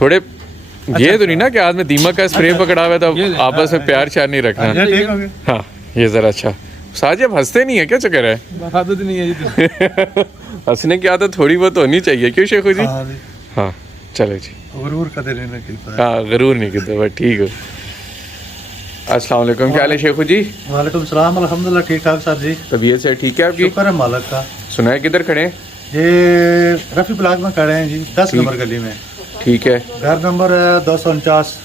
थोड़े ये तो नहीं ना कि आज में दीमक का स्प्रे पकड़ा हुआ था, आपस में प्यार श्यार नहीं रखना। हाँ ये जरा अच्छा। साजिद आप हंसते नहीं है, क्या चक्कर है? आदत नहीं है जी। हंसने की आदत थोड़ी बहुत होनी चाहिए, क्यों शेखू जी? हाँ चलो जी। गरूर का देने नहीं हाँ गरूर नहीं किया, बस ठीक है। अस्सलाम वालेकुम, क्या हाल है शेखू जी? वालेकुम सलाम, अल्हम्दुलिल्लाह ठीक ठाक सर जी। तबीयत से ठीक है आपकी? शुक्र है मालिक का। सुना है किधर खड़े हैं? ये रफी ब्लॉक में खड़े हैं जी, 10 नंबर गली में। ठीक है। घर नंबर है 249।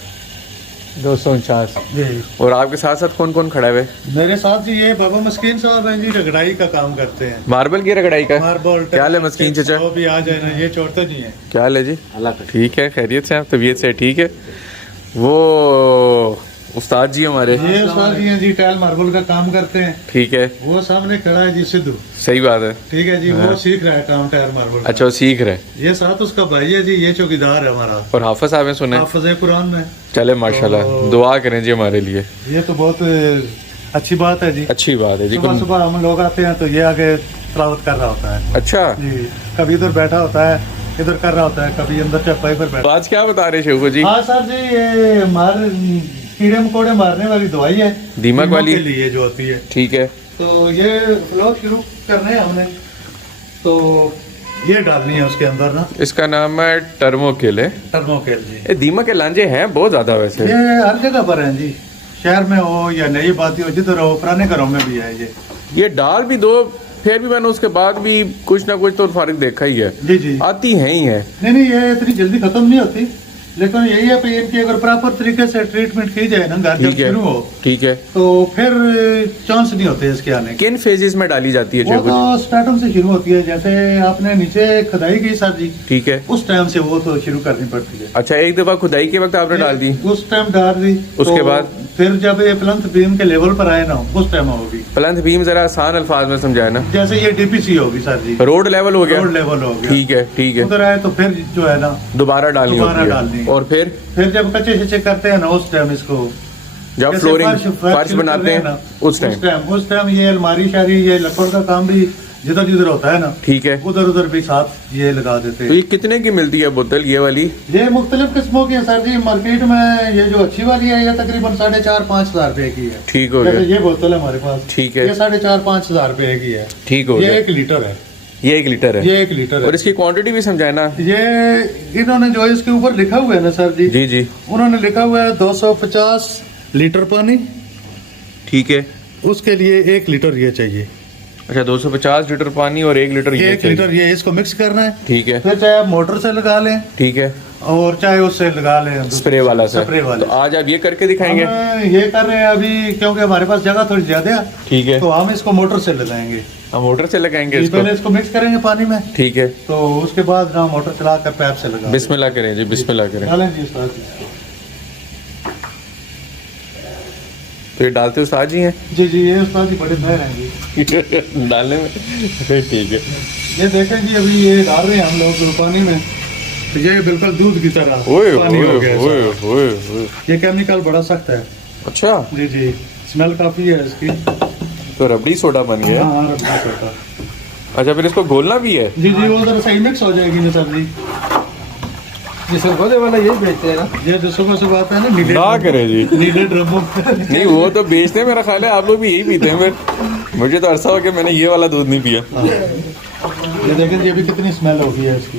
249 जी। और आपके साथ साथ कौन कौन खड़ा है? मेरे साथ जी ये बाबा मस्कीन साहब हैं जी, रगड़ाई का काम करते हैं। मार्बल की रगड़ाई का? मार्बल। क्या हाल है मस्कीन चाचा? वो भी आ जाए ना, ये छोड़ते नहीं है। क्या हाल है जी? ठीक है, खैरियत से? आप तबीयत से ठीक है? वो उस्ताद जी हमारे, ये उस्ताद जी हैं जी, टाइल मार्बल का काम करते हैं। ठीक है। वो सामने खड़ा है जी सिद्धू। सही बात है। ठीक है जी, वो सीख रहा है काम टाइल मार्बल का। अच्छा वो सीख रहे। ये साथ उसका भाई है जी, ये चौकीदार है हमारा। और हाफिज साहब हैं सुने? हाफिज कुरान में। चले माशाल्लाह, दुआ करें जी हमारे लिए। ये तो बहुत अच्छी बात है जी। अच्छी बात है जी। सुबह सुबह हम लोग आते हैं तो ये आगे तिलावत कर रहा होता है अच्छा जी। कभी इधर बैठा होता है, इधर कर रहा होता है, कभी अंदर चप्पाई पर बैठा। आज क्या बता रहे शेखू जी? हाँ सर जी, ये कीड़े मकोड़े मारने वाली दवाई है, दीमक वाली के लिए जो होती है। ठीक है। तो ये फ्लोर शुरू करने हैं हमने, तो ये डालनी है उसके अंदर ना। इसका नाम है टर्मोकिल है। टर्मोकेल जी। ये दीमक के लांजे हैं बहुत ज्यादा वैसे। ये हर जगह पर है जी, शहर में हो या नई बात हो, जिधर हो, पुराने घरों में भी है ये डाल भी दो, फिर भी मैंने उसके बाद भी कुछ ना कुछ तो फर्क देखा ही है। जी जी। आती है ही है। नहीं ये इतनी जल्दी खत्म नहीं होती, लेकिन यही है कि इनकी अगर प्रॉपर तरीके से ट्रीटमेंट की जाए ना, घर जब शुरू हो ठीक है, तो फिर चांस नहीं होते इसके आने के। किन फेजेस में डाली जाती है? वो तो स्टार्टिंग से शुरू होती है, जैसे आपने नीचे खुदाई की सर जी, ठीक है, उस टाइम से वो तो शुरू करनी पड़ती है। अच्छा एक दफा खुदाई के वक्त आपने डाल दी? उस टाइम डाल दी। उसके तो बाद फिर जब ये प्लंथ बीम के लेवल पर आए ना, उस टाइम होगी। प्लंथ बीम जरा आसान अल्फाज में समझाए ना। जैसे ये डीपीसी होगी सर जी, रोड लेवल हो गया। रोड लेवल हो गया, ठीक है ठीक है। उधर आए तो फिर जो है ना दोबारा डालनी होती डालनी है। है। और फिर जब कच्चे शच्चे करते हैं ना, उस टाइम इसको जब जैसे फ्लोरिंग फर्श शुरू बनाते कर रहे हैं ना, उस टाइम ये अलमारी शारी, ये लकड़ का काम भी जिधर जिधर होता है ना, ठीक है, उधर उधर भी साथ ये लगा देते तो हैं। ये कितने की मिलती है बोतल ये वाली? ये मुख्तलिफ किस्मों की है सर जी, मार्केट में ये जो अच्छी वाली है ये तकरीबन 4,500-5 हजार रुपए की है। ठीक हो जैसे गया। ये बोतल है हमारे पास, ठीक है, ये 4,500-5 हजार रुपए की है। ठीक हो ये गया। 1 लीटर है। ये 1 लीटर है? ये 1 लीटर है। और इसकी क्वांटिटी भी समझाए ना। ये इन्होंने जो इसके ऊपर लिखा हुआ है ना सर जी, जी जी, उन्होंने लिखा हुआ है 250 लीटर पानी, ठीक है। उसके लिए 1 लीटर ये चाहिए। अच्छा 250 लीटर पानी और 1 लीटर ये 1 लीटर ये इसको मिक्स करना है। ठीक है। फिर चाहे आप मोटर से लगा लें, ठीक है, और चाहे उससे लगा लें स्प्रे वाला से। स्प्रे वाले। तो आज आप ये करके दिखाएंगे? हम ये कर रहे हैं अभी, क्योंकि हमारे पास जगह थोड़ी ज्यादा है। ठीक है, तो हम इसको मोटर से लगाएंगे। हम मोटर से लगाएंगे इसको? पहले इसको मिक्स करेंगे पानी में, ठीक है, तो उसके बाद ना मोटर चला कर पैप से लगा। बिस्मिल्लाह करें जी, बिस्मिल्लाह करें। डालें जी उस्ताद जी। तो ये डालते उस्ताद जी हैं? जी जी, ये उस्ताद जी बड़े माहिर हैं जी डालने में। ठीक है, ये देखें जी, अभी ये डाल रहे हैं हम लोग पानी में, तो ये बिल्कुल दूध की तरह ओए पानी हो गया ओए सारा। ओए ओए। ये केमिकल बड़ा सख्त है। अच्छा, जी जी, स्मेल काफी है इसकी। तो रबड़ी सोडा बन गया। हाँ रबड़ी सोडा। अच्छा फिर इसको घोलना भी है? जी जी, वो उधर सही मिक्स हो जाएगी ना सर जी। ये सरगोदे वाला यही बेचते हैं ना, ये जो सुबह सुबह आता है ना, नीले ना करें जी। नीले ड्रमों नहीं वो तो बेचते हैं, मेरा ख्याल है आप लोग भी यही पीते हैं। फिर मुझे तो अरसा हो गया मैंने ये वाला दूध नहीं पिया। ये देखें ये भी कितनी स्मेल होगी है इसकी।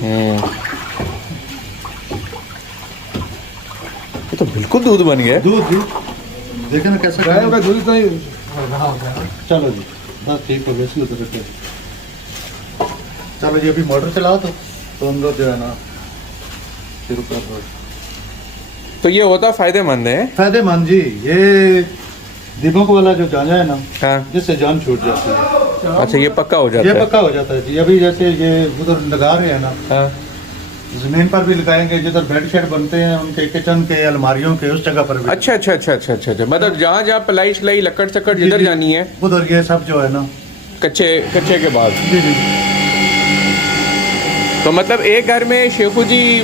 ये तो बिल्कुल दूध बन गया है। दूध जी, देखें ना कैसा गायों का दूध तो ही चलो जी, बस ठीक हो गया, इसलिए तो रखे। चलो जी, अभी मोटर चलाओ तो हम लोग जो है ना शुरू कर दो। तो ये होता फायदेमंद है? फायदेमंद जी, ये दीमक वाला जो गांजा है ना, हाँ। जिससे जान छूट जाती है। अच्छा ये पक्का हो जाता ये है? पक्का हो जाता है जी। अभी जैसे ये उधर लगा रहे हैं ना, हाँ। जमीन पर भी लगाएंगे, जिधर बेड शेड बनते हैं उनके किचन के अलमारियों के, उस जगह पर भी। अच्छा अच्छा अच्छा अच्छा अच्छा अच्छा, मतलब जहाँ जहाँ पलाई शलाई लकड़ चक्कर जिधर जी, जानी है उधर ये सब जो है ना, कच्चे कच्चे के बाद। जी जी। तो मतलब एक घर में शेखू जी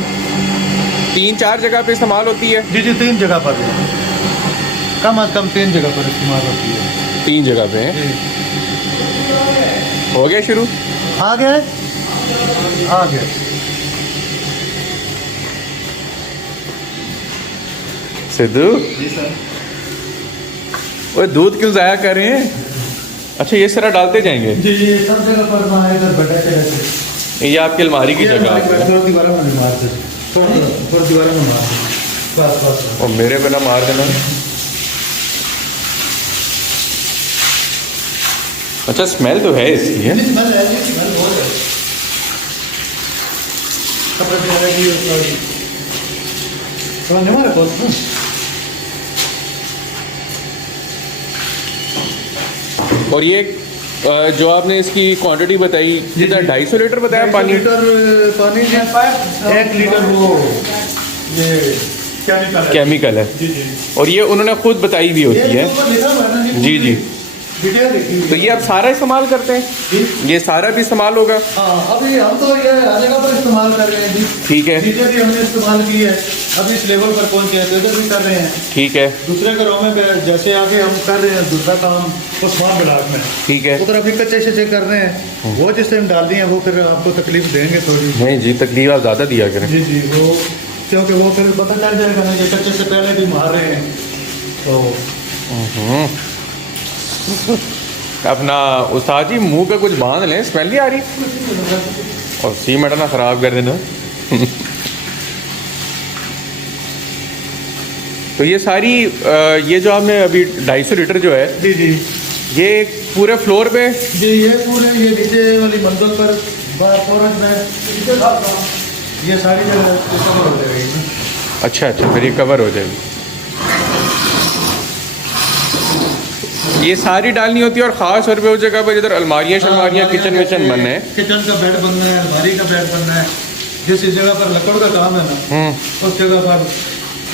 3-4 जगह पे इस्तेमाल होती है? जी जी, 3 जगह पर है। कम से कम 3 जगह पर इस्तेमाल होती है। 3 जगह पे है। जी। हो गया शुरू? आ गए, आ गए। सिद्धू वो दूध क्यों जाया कर रहे हैं? अच्छा ये सारा डालते जाएंगे। जी जी सब जगह पर मार इधर बैठा के रहते ये आपकी अलमारी की जगह है। थोड़ा दीवार में मार दे थोड़ा दीवार में मार दे बस बस और मेरे पे ना मार देना। अच्छा स्मेल तो है इसकी है। स्मेल है जी स्मेल बहुत है कपड़े वगैरह की थोड़ा नहीं मारा बहुत और ये जो आपने इसकी क्वांटिटी बताई जितना 250 लीटर बताया पानी। लीटर पानी 1 लीटर वो ये केमिकल है जी जी और ये उन्होंने खुद बताई भी होती है। जी जी तो ये आप सारा इस्तेमाल करते हैं? ये सारा भी इस्तेमाल होगा? हाँ अभी हम तो ये हर जगह पर इस्तेमाल कर रहे हैं जी। ठीक है नीचे भी हमने इस्तेमाल की है अभी इस लेवल पर पहुंचे हैं तो इधर भी कर रहे हैं। ठीक है दूसरे घरों में जैसे आगे हम कर रहे हैं दूसरा काम उस्मान ब्लॉक में ठीक है। उधर अभी कच्चे शच्चे कर रहे हैं वो जिस टाइम डाल दिए वो फिर आपको तकलीफ देंगे थोड़ी। नहीं जी तकलीफ आप ज़्यादा दिया करें। जी जी वो क्योंकि वो फिर पता चल जाएगा ना ये कच्चे से पहले भी मार रहे हैं तो अपना उस्ताद जी मुंह पे कुछ बांध लें स्मेल नहीं आ रही और सीमेंट ना ख़राब कर देना। तो ये सारी ये जो आपने अभी 250 लीटर जो है जी जी ये पूरे फ्लोर पे जी ये पूरे ये नीचे वाली मंजिल पर फौरन में ये सारी जगह कवर हो जाएगी। अच्छा फिर ये कवर हो जाएगी। ये सारी डालनी होती है और ख़ास तौर पे उस जगह पर जिधर अलमारियाँ शलमारियाँ किचन विचन बनने हैं। किचन का बेड बनना है अलमारी का बेड बनना है जिस जगह पर लकड़ का काम है ना उस जगह पर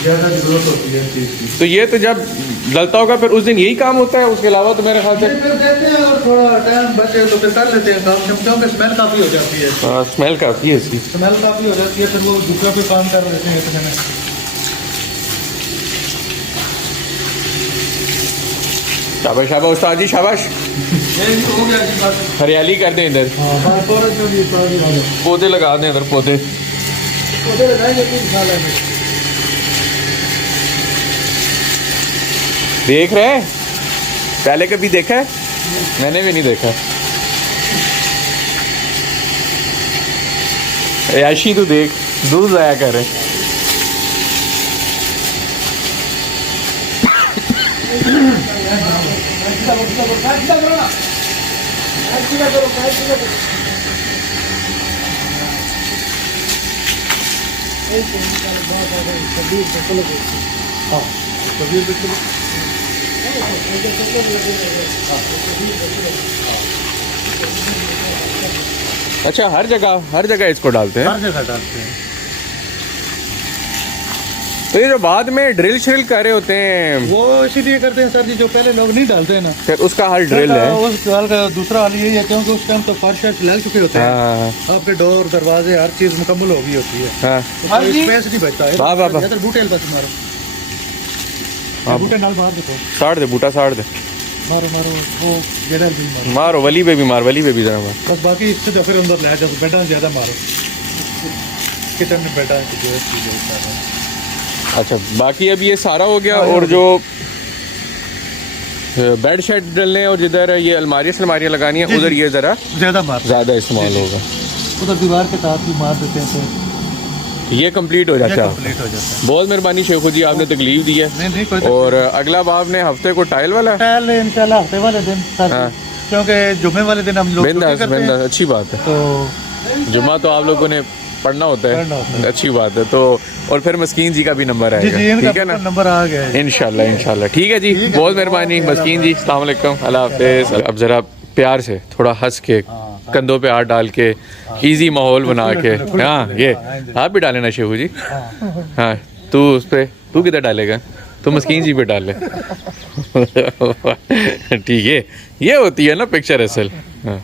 ज़्यादा जरूरत होती है चीज़ की। तो ये तो जब डलता होगा फिर उस दिन यही काम होता है उसके अलावा तो मेरे ख्याल से फिर देते हैं और थोड़ा टाइम बचे तो फिर कर लेते हैं काम क्योंकि स्मेल काफ़ी हो जाती है। स्मेल काफ़ी है इसकी। स्मेल काफ़ी हो जाती है फिर वो दूसरा पे काम कर लेते हैं इतने में। शाबाश शाबाश उस्ताद जी शाबाश। हो गया जी बस। हरियाली कर दें इधर हाँ थोड़ा जो भी थोड़ा भी डालो। पौधे लगा दें इधर पौधे। पौधे लगाएंगे 3 साल में। देख रहे हैं पहले कभी देखा है? मैंने भी नहीं देखा। याशी तू देख दूध जाया कर रहे। अच्छा हर जगह इसको डालते हैं। हर जगह डालते हैं। तो ये जो बाद में ड्रिल श्रिल कर रहे होते हैं वो इसीलिए करते हैं सर जी जो पहले लोग नहीं डालते हैं ना फिर उसका हल ड्रिल है। उस हाल का दूसरा हाल यही है क्योंकि उस टाइम तो फर्श लग चुके होते हैं। हाँ आपके डोर दरवाजे हर चीज मुकम्मल हो गई होती है हाँ तो कोई स्पेस नहीं बचता है। वाह, वाह, वाह। इधर बूटे बस मारो हाँ। बूटे नाल मार देखो साड़ दे बूटा साड़ दे मारो मारो वो गेडर भी मारो मारो वली पे भी मार जरा मार। बस बाकी इससे तो फिर अंदर ले जाओ बेटा ज्यादा मारो किचन में बेटा की जो चीज है। अच्छा बाकी अब ये सारा हो गया और जो बेड शेड डलने और जिधर ये अलमारियाँ लगानी है उधर ये ज़रा ज़्यादा इस्तेमाल होगा। उधर दीवार के साथ भी मार देते हैं तो ये कंप्लीट हो जाता है। कंप्लीट हो जाता है। बहुत मेहरबानी शेखू जी आपने तकलीफ दी है। नहीं कोई और अगला बाब ने हफ्ते को टाइल वाला है? टाइल इंशाल्लाह हफ्ते वाले दिन हाँ। क्योंकि जुम्मे वाले दिन हम लोग छुट्टी करते हैं अच्छी बात है। तो जुम्मा तो आप लोगों ने पढ़ना होता है अच्छी बात है। तो और फिर मस्कीन जी का भी नंबर आएगा ठीक है ना? नंबर आ गया है इंशाल्लाह ठीक है जी। बहुत मेहरबानी मस्कीन जी अस्सलाम वालेकुम अल्लाह हाफिज़। अब ज़रा प्यार से थोड़ा हंस के कंधों पे हाथ डाल के इजी माहौल बना के हाँ ये आप भी डाले ना शेखू जी। हाँ तू उस पर तू किधर डालेगा? तो मस्कीन जी पे डाल ले। ठीक है ये होती है ना पिक्चर असल। हाँ